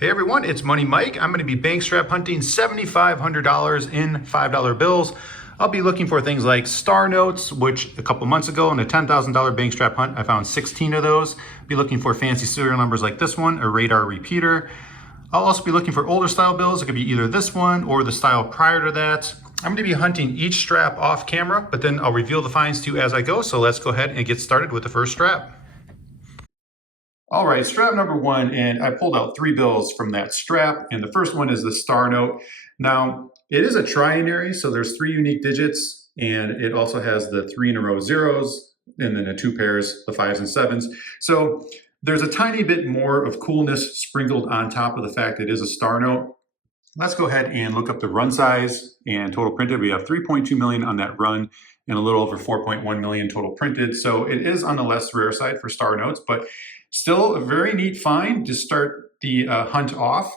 Hey everyone, it's Money Mike. I'm going to be bank strap hunting $7,500 in $5 bills. I'll be looking for things like star notes, which a couple months ago in a $10,000 bank strap hunt, I found 16 of those. Be looking for fancy serial numbers like this one, a radar repeater. I'll also be looking for older style bills. It could be either this one or the style prior to that. I'm going to be hunting each strap off camera, but then I'll reveal the finds to you as I go. So let's go ahead and get started with the first strap. All right, strap number one, and I pulled out 3 bills from that strap, and the first one is the star note. Now, it is a trinary, so there's 3 unique digits, and it also has the 3 in a row zeros, and then the 2 pairs, the 5s and 7s. So there's a tiny bit more of coolness sprinkled on top of the fact it is a star note. Let's go ahead and look up the run size and total printed. We have 3.2 million on that run and a little over 4.1 million total printed. So it is on the less rare side for star notes, but still a very neat find to start the hunt off.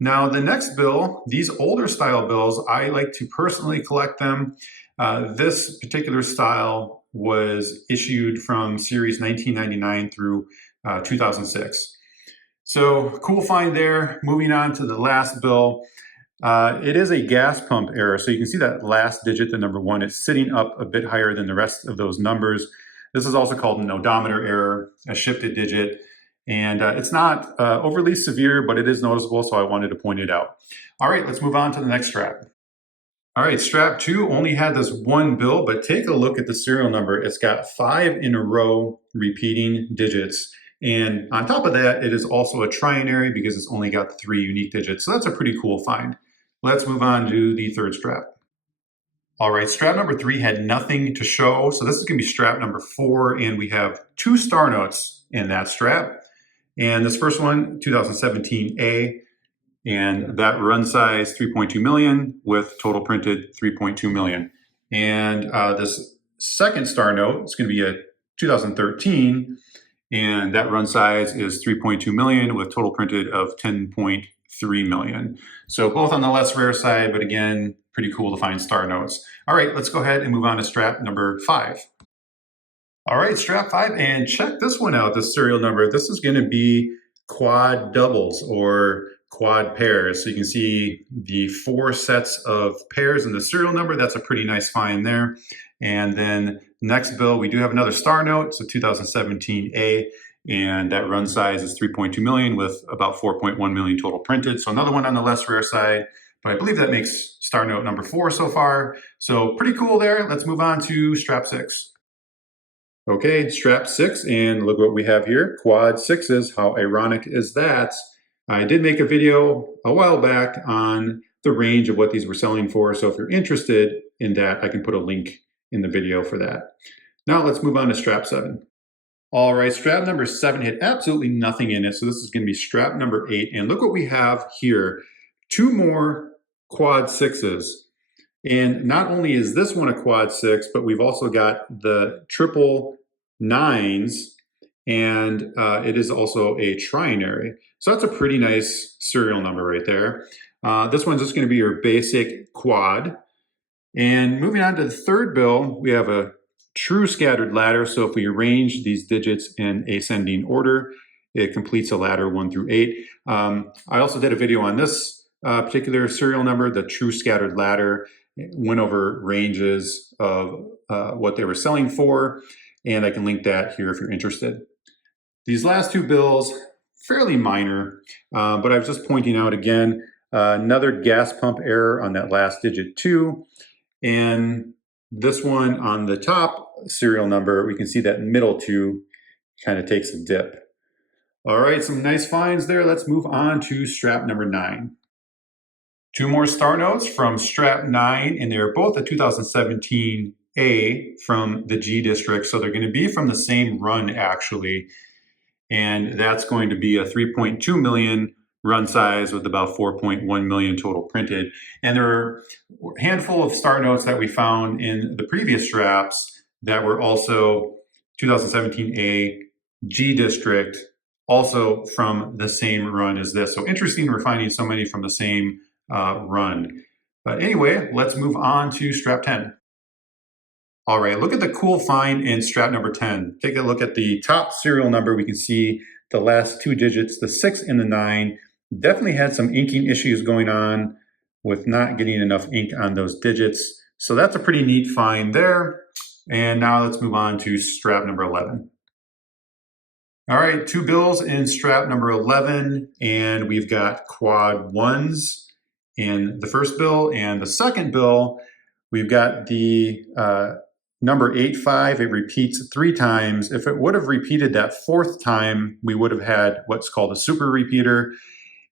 Now the next bill, these older style bills, I like to personally collect them. This particular style was issued from series 1999 through 2006. So cool find there. Moving on to the last bill. It is a gas pump error. So you can see that last digit, the number 1, it's sitting up a bit higher than the rest of those numbers. This is also called an odometer error, a shifted digit. And it's not overly severe, but it is noticeable, so I wanted to point it out. All right, let's move on to the next strap. All right, strap 2 only had this 1 bill, but take a look at the serial number. It's got 5 in a row repeating digits. And on top of that, it is also a trinary because it's only got 3 unique digits. So that's a pretty cool find. Let's move on to the third strap. All right, strap number 3 had nothing to show. So this is going to be strap number 4, and we have 2 star notes in that strap. And this first one, 2017A, and that run size 3.2 million with total printed 3.2 million. And this second star note is going to be a 2013, and that run size is 3.2 million with total printed of 10.3 million. So both on the less rare side, but again, pretty cool to find star notes. All right, let's go ahead and move on to strap number 5. All right, strap 5, and check this one out, this serial number. This is going to be quad doubles or quad pairs. So you can see the 4 sets of pairs in the serial number. That's a pretty nice find there. And then next bill, we do have another star note, so 2017A, and that run size is 3.2 million with about 4.1 million total printed. So another one on the less rare side, but I believe that makes star note number 4 so far. So pretty cool there. Let's move on to strap 6. Okay, strap 6, and look what we have here, quad 6s. How ironic is that? I did make a video a while back on the range of what these were selling for, so if you're interested in that, I can put a link in the video for that. Now let's move on to strap 7. All right, strap number 7 had absolutely nothing in it, so this is going to be strap number 8, and look what we have here, 2 more quad 6s. And not only is this one a quad 6, but we've also got the triple 9s, and it is also a trinary. So that's a pretty nice serial number right there. This one's just going to be your basic quad. And moving on to the third bill, we have a true scattered ladder. So if we arrange these digits in ascending order, it completes a ladder 1 through 8. I also did a video on this particular serial number, the true scattered ladder. Went over ranges of what they were selling for, and I can link that here if you're interested. These last 2 bills, fairly minor, but I was just pointing out again, another gas pump error on that last digit 2, and this one on the top serial number, we can see that middle 2 kind of takes a dip. All right, some nice finds there. Let's move on to strap number 9. 2 more star notes from strap 9, and they're both a 2017A from the G district, so they're going to be from the same run actually, and that's going to be a 3.2 million run size with about 4.1 million total printed. And there are a handful of star notes that we found in the previous straps that were also 2017A G district, also from the same run as this. So interesting, we're finding so many from the same run. But anyway, let's move on to strap 10. All right, look at the cool find in strap number 10. Take a look at the top serial number. We can see the last 2 digits, the 6 and the 9, Definitely had some inking issues going on with not getting enough ink on those digits. So that's a pretty neat find there. And now let's move on to strap number 11. All right, 2 bills in strap number 11, and we've got quad ones in the first bill, and the second bill, we've got the number 85. It repeats 3 times. If it would have repeated that 4th time, we would have had what's called a super repeater.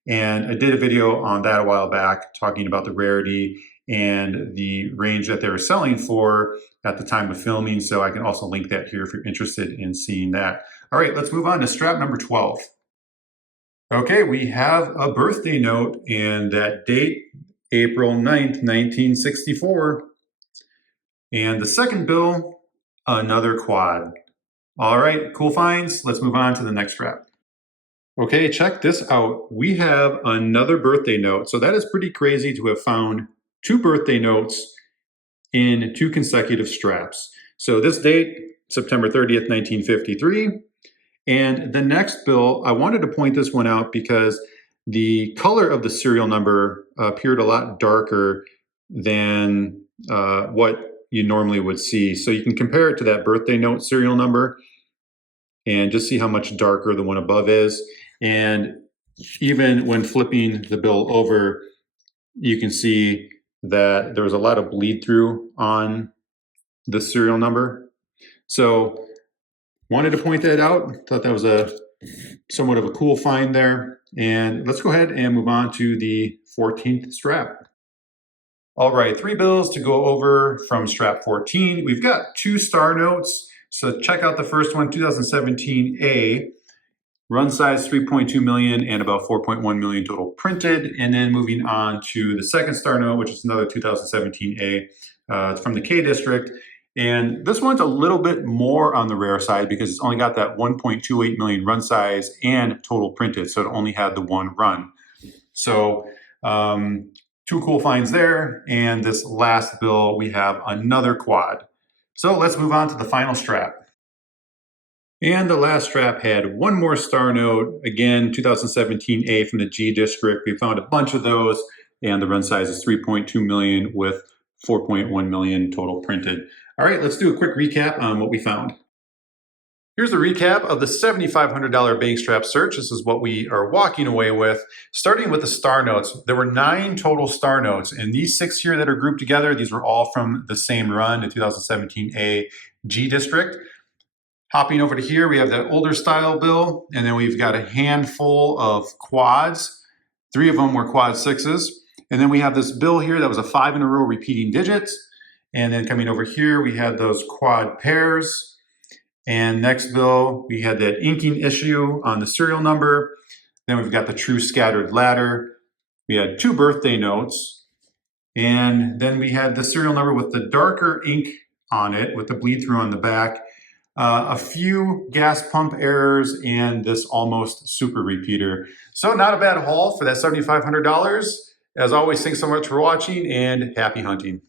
And I did a video on that a while back talking about the rarity and the range that they were selling for at the time of filming. So I can also link that here if you're interested in seeing that. All right, let's move on to strap number 12. Okay, we have a birthday note, and that date, April 9th, 1964. And the second bill, another quad. All right, cool finds. Let's move on to the next strap. Okay, check this out. We have another birthday note. So that is pretty crazy to have found 2 birthday notes in 2 consecutive straps. So this date, September 30th, 1953. And the next bill, I wanted to point this one out because the color of the serial number appeared a lot darker than what you normally would see. So you can compare it to that birthday note serial number and just see how much darker the one above is. And even when flipping the bill over, you can see that there was a lot of bleed through on the serial number. So wanted to point that out. Thought that was a somewhat of a cool find there. And let's go ahead and move on to the 14th strap. All right, 3 bills to go over from strap 14. We've got 2 star notes. So check out the first one, 2017 A. Run size 3.2 million and about 4.1 million total printed. And then moving on to the second star note, which is another 2017 A. It's from the K district. And this one's a little bit more on the rare side because it's only got that 1.28 million run size and total printed. So it only had the 1 run. So 2 cool finds there. And this last bill, we have another quad. So let's move on to the final strap. And the last strap had 1 more star note, again, 2017 A from the G district. We found a bunch of those, and the run size is 3.2 million with 4.1 million total printed. All right, let's do a quick recap on what we found. Here's a recap of the $7,500 bank strap search. This is what we are walking away with. Starting with the star notes, there were 9 total star notes, and these 6 here that are grouped together, these were all from the same run, the 2017 A G district. Hopping over to here, we have that older style bill, and then we've got a handful of quads. 3 of them were quad 6s. And then we have this bill here that was a 5 in a row repeating digits. And then coming over here, we had those quad pairs. And next bill, we had that inking issue on the serial number. Then we've got the true scattered ladder. We had 2 birthday notes. And then we had the serial number with the darker ink on it with the bleed through on the back. A few gas pump errors and this almost super repeater. So not a bad haul for that $7,500. As always, thanks so much for watching and happy hunting.